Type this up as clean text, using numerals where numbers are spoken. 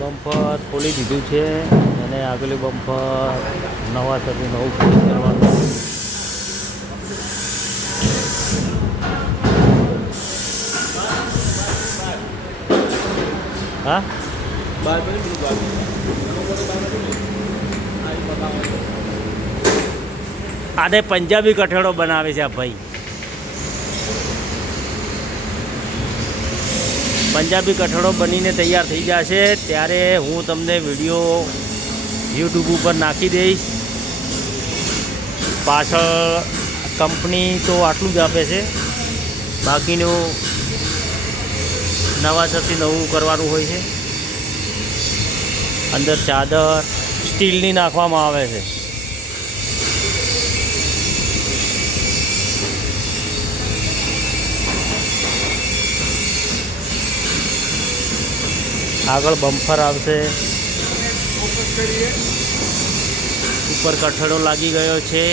Bumper ખોલી દીધું છે અને આગળ બમ્પર નવા સાથે નવું ફિટિંગ કરવાનું. હા આને પંજાબી કઠોળો બનાવે છે આ ભાઈ. પંજાબી કઠોળો બનીને તૈયાર થઈ જશે ત્યારે હું તમને વિડીયો યુટ્યુબ ઉપર નાખી દઈશ. પાછળ કંપની તો આટલું જ આપે છે, બાકીનું નવા સરથી નવું કરવાનું હોય છે. અંદર ચાદર સ્ટીલની નાખવામાં આવે છે. આગળ બમ્પર આવશે, ઉપર કઠોળો લાગી ગયો છે.